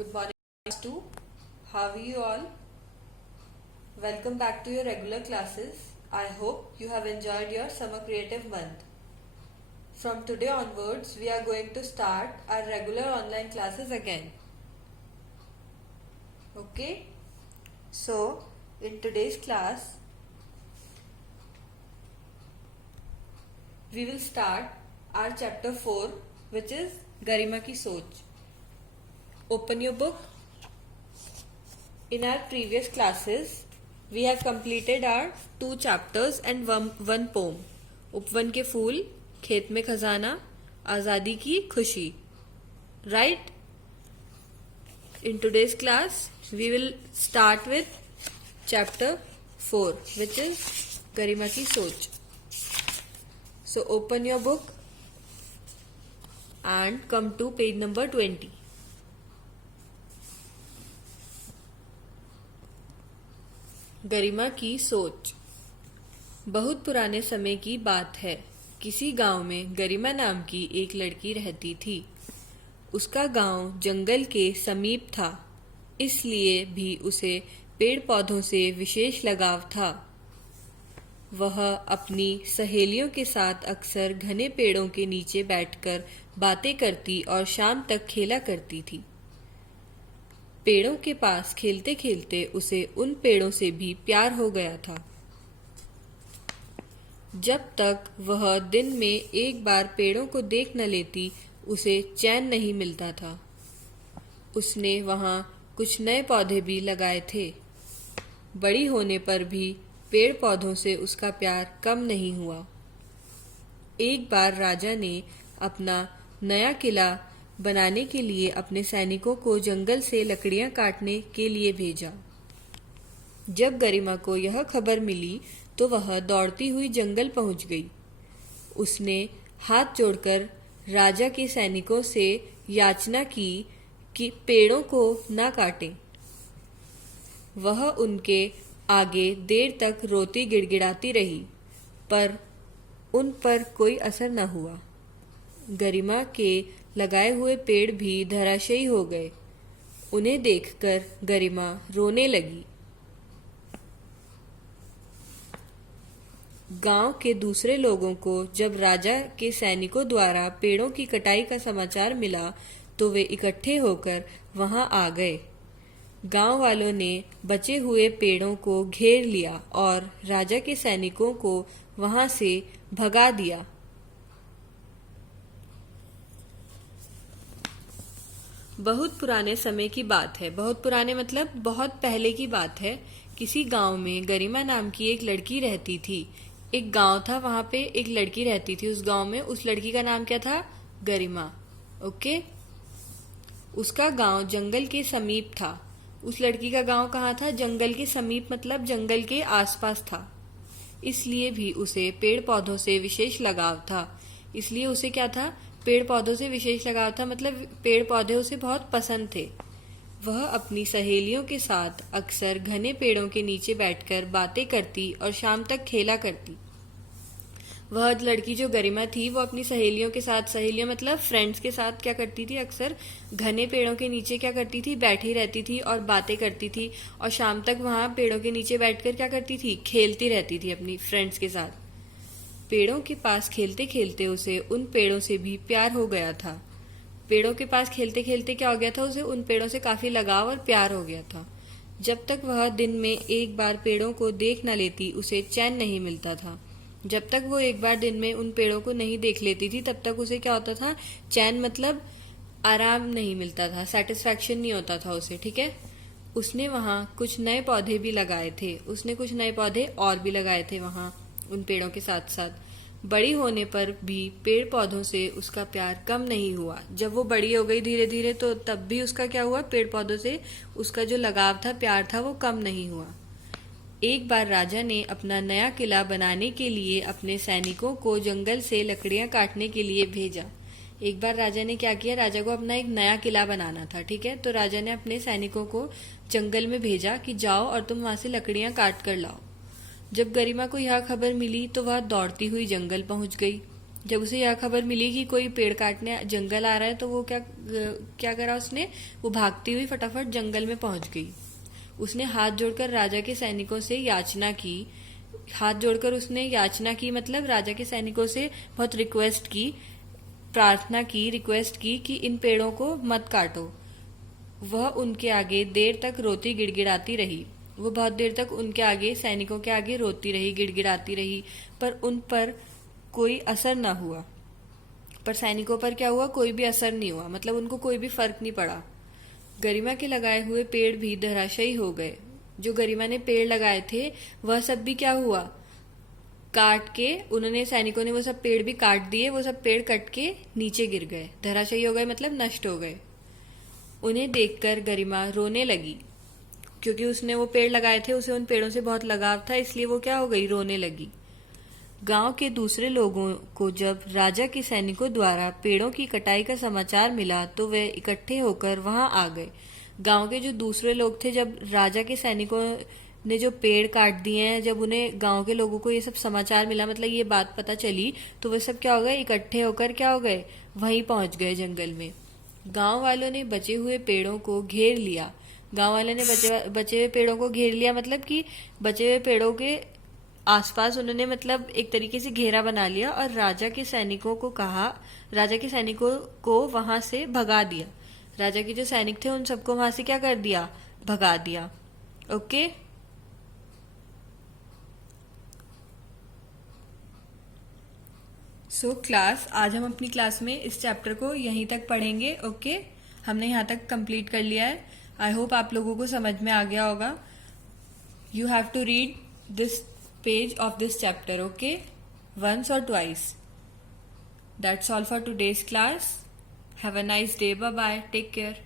Good morning, class 2. How are you all? Welcome back to your regular classes. I hope you have enjoyed your summer creative month. From today onwards, we are going to start our regular online classes again. Okay? So, in today's class, we will start our chapter 4, which is Garima Ki Soch. Open your book. In our previous classes, we have completed our 2 chapters and one poem. उपवन के फूल, खेत में खजाना, आजादी की खुशी. Right? In today's class, we will start with chapter 4, which is Garima Ki Soch. So open your book and come to page number 20. गरिमा की सोच. बहुत पुराने समय की बात है. किसी गांव में गरिमा नाम की एक लड़की रहती थी. उसका गांव जंगल के समीप था, इसलिए भी उसे पेड़ पौधों से विशेष लगाव था. वह अपनी सहेलियों के साथ अक्सर घने पेड़ों के नीचे बैठकर बातें करती और शाम तक खेला करती थी. पेड़ों के पास खेलते खेलते उसे उन पेड़ों से भी प्यार हो गया था. जब तक वह दिन में एक बार पेड़ों को देख न लेती, उसे चैन नहीं मिलता था. उसने वहां कुछ नए पौधे भी लगाए थे. बड़ी होने पर भी पेड़ पौधों से उसका प्यार कम नहीं हुआ. एक बार राजा ने अपना नया किला बनाने के लिए अपने सैनिकों को जंगल से लकड़ियां काटने के लिए भेजा. जब गरिमा को यह खबर मिली तो वह दौड़ती हुई जंगल पहुंच गई. उसने हाथ जोड़कर राजा के सैनिकों से याचना की कि पेड़ों को न काटें. वह उनके आगे देर तक रोती गिड़गिड़ाती रही, पर उन पर कोई असर न हुआ. गरिमा के लगाए हुए पेड़ भी धराशायी हो गए. उन्हें देखकर गरिमा रोने लगी. गांव के दूसरे लोगों को जब राजा के सैनिकों द्वारा पेड़ों की कटाई का समाचार मिला तो वे इकट्ठे होकर वहां आ गए. गांव वालों ने बचे हुए पेड़ों को घेर लिया और राजा के सैनिकों को वहां से भगा दिया. बहुत पुराने समय की बात है. बहुत पुराने मतलब बहुत पहले की बात है. किसी गांव में गरिमा नाम की एक लड़की रहती थी. एक गांव था, वहां पे एक लड़की रहती थी. उस गांव में उस लड़की का नाम क्या था? गरिमा. ओके. उसका गांव जंगल के समीप था. उस लड़की का गांव कहाँ था? जंगल के समीप मतलब जंगल के आसपास था. इसलिए भी उसे पेड़ पौधों से विशेष लगाव था. इसलिए उसे क्या था? पेड़ पौधों से विशेष लगाव था, मतलब पेड़ पौधे उसे बहुत पसंद थे. वह अपनी सहेलियों के साथ अक्सर घने पेड़ों के नीचे बैठकर बातें करती और शाम तक खेला करती. वह लड़की जो गरिमा थी वो अपनी सहेलियों के साथ, सहेलियों मतलब फ्रेंड्स के साथ क्या करती थी? अक्सर घने पेड़ों के नीचे क्या करती थी? बैठी रहती थी और बातें करती थी. और शाम तक वहां पेड़ों के नीचे बैठकर क्या करती थी? खेलती रहती थी अपनी फ्रेंड्स के साथ. पेड़ों के पास खेलते खेलते उसे उन पेड़ों से भी प्यार हो गया था. पेड़ों के पास खेलते खेलते क्या हो गया था? उसे उन पेड़ों से काफी लगाव और प्यार हो गया था. जब तक वह दिन में एक बार पेड़ों को देख न लेती, उसे चैन नहीं मिलता था. जब तक वो एक बार दिन में उन पेड़ों को नहीं देख लेती थी, तब तक उसे क्या होता था? चैन मतलब आराम नहीं मिलता था, सेटिस्फैक्शन नहीं होता था उसे. ठीक है. उसने वहां कुछ नए पौधे भी लगाए थे. उसने कुछ नए पौधे और भी लगाए थे वहां उन पेड़ों के साथ साथ. बड़ी होने पर भी पेड़ पौधों से उसका प्यार कम नहीं हुआ. जब वो बड़ी हो गई धीरे धीरे, तो तब भी उसका क्या हुआ? पेड़ पौधों से उसका जो लगाव था, प्यार था, वो कम नहीं हुआ. एक बार राजा ने अपना नया किला बनाने के लिए अपने सैनिकों को जंगल से लकड़ियां काटने के लिए भेजा. एक बार राजा ने क्या किया? राजा को अपना एक नया किला बनाना था. ठीक है. तो राजा ने अपने सैनिकों को जंगल में भेजा कि जाओ और तुम वहां से लकड़ियां काट कर लाओ. जब गरिमा को यह खबर मिली तो वह दौड़ती हुई जंगल पहुंच गई. जब उसे यह खबर मिली कि कोई पेड़ काटने जंगल आ रहा है तो वो क्या क्या करा उसने, वो भागती हुई फटाफट जंगल में पहुंच गई। उसने हाथ जोड़कर राजा के सैनिकों से याचना की। हाथ जोड़कर उसने याचना की मतलब राजा के सैनिकों से बहुत रिक्वेस्ट की, प्रार्थना की, रिक्वेस्ट की कि इन पेड़ों को मत काटो। वह उनके आगे देर तक रोती गिड़गिड़ाती रही। वो बहुत देर तक उनके आगे, सैनिकों के आगे रोती रही, गिड़गिड़ाती रही, पर उन पर कोई असर न हुआ। पर सैनिकों पर क्या हुआ, कोई भी असर नहीं हुआ, मतलब उनको कोई भी फर्क नहीं पड़ा। गरिमा के लगाए हुए पेड़ भी धराशायी हो गए। जो गरिमा ने पेड़ लगाए थे वह सब भी क्या हुआ, काट के उन्होंने, सैनिकों ने वो सब पेड़ भी काट दिए। वो सब पेड़ कट के नीचे गिर गए, धराशायी हो गए मतलब नष्ट हो गए। उन्हें देखकर गरिमा रोने लगी, क्योंकि उसने वो पेड़ लगाए थे, उसे उन पेड़ों से बहुत लगाव था, इसलिए वो क्या हो गई, रोने लगी। गांव के दूसरे लोगों को जब राजा के सैनिकों द्वारा पेड़ों की कटाई का समाचार मिला तो वे इकट्ठे होकर वहां आ गए। गांव के जो दूसरे लोग थे, जब राजा के सैनिकों ने जो पेड़ काट दिए हैं, जब उन्हें, गांव के लोगों को ये सब समाचार मिला, मतलब ये बात पता चली, तो वे सब क्या हो गए, इकट्ठे होकर क्या हो गए, वहीं पहुंच गए जंगल में। गांव वालों ने बचे हुए पेड़ों को घेर लिया। गांव वालों ने बचे हुए पेड़ों को घेर लिया मतलब कि बचे हुए पेड़ों के आसपास उन्होंने मतलब एक तरीके से घेरा बना लिया और राजा के सैनिकों को कहा, राजा के सैनिकों को वहां से भगा दिया। राजा के जो सैनिक थे उन सबको वहां से क्या कर दिया, भगा दिया। ओके, सो क्लास, आज हम अपनी क्लास में इस चैप्टर को यहीं तक पढ़ेंगे। ओके, हमने यहाँ तक कंप्लीट कर लिया है। आई होप आप लोगों को समझ में आ गया होगा। You have to read this page of this chapter, okay, once or twice. That's all for today's class. Have a nice day. Bye bye. Take care.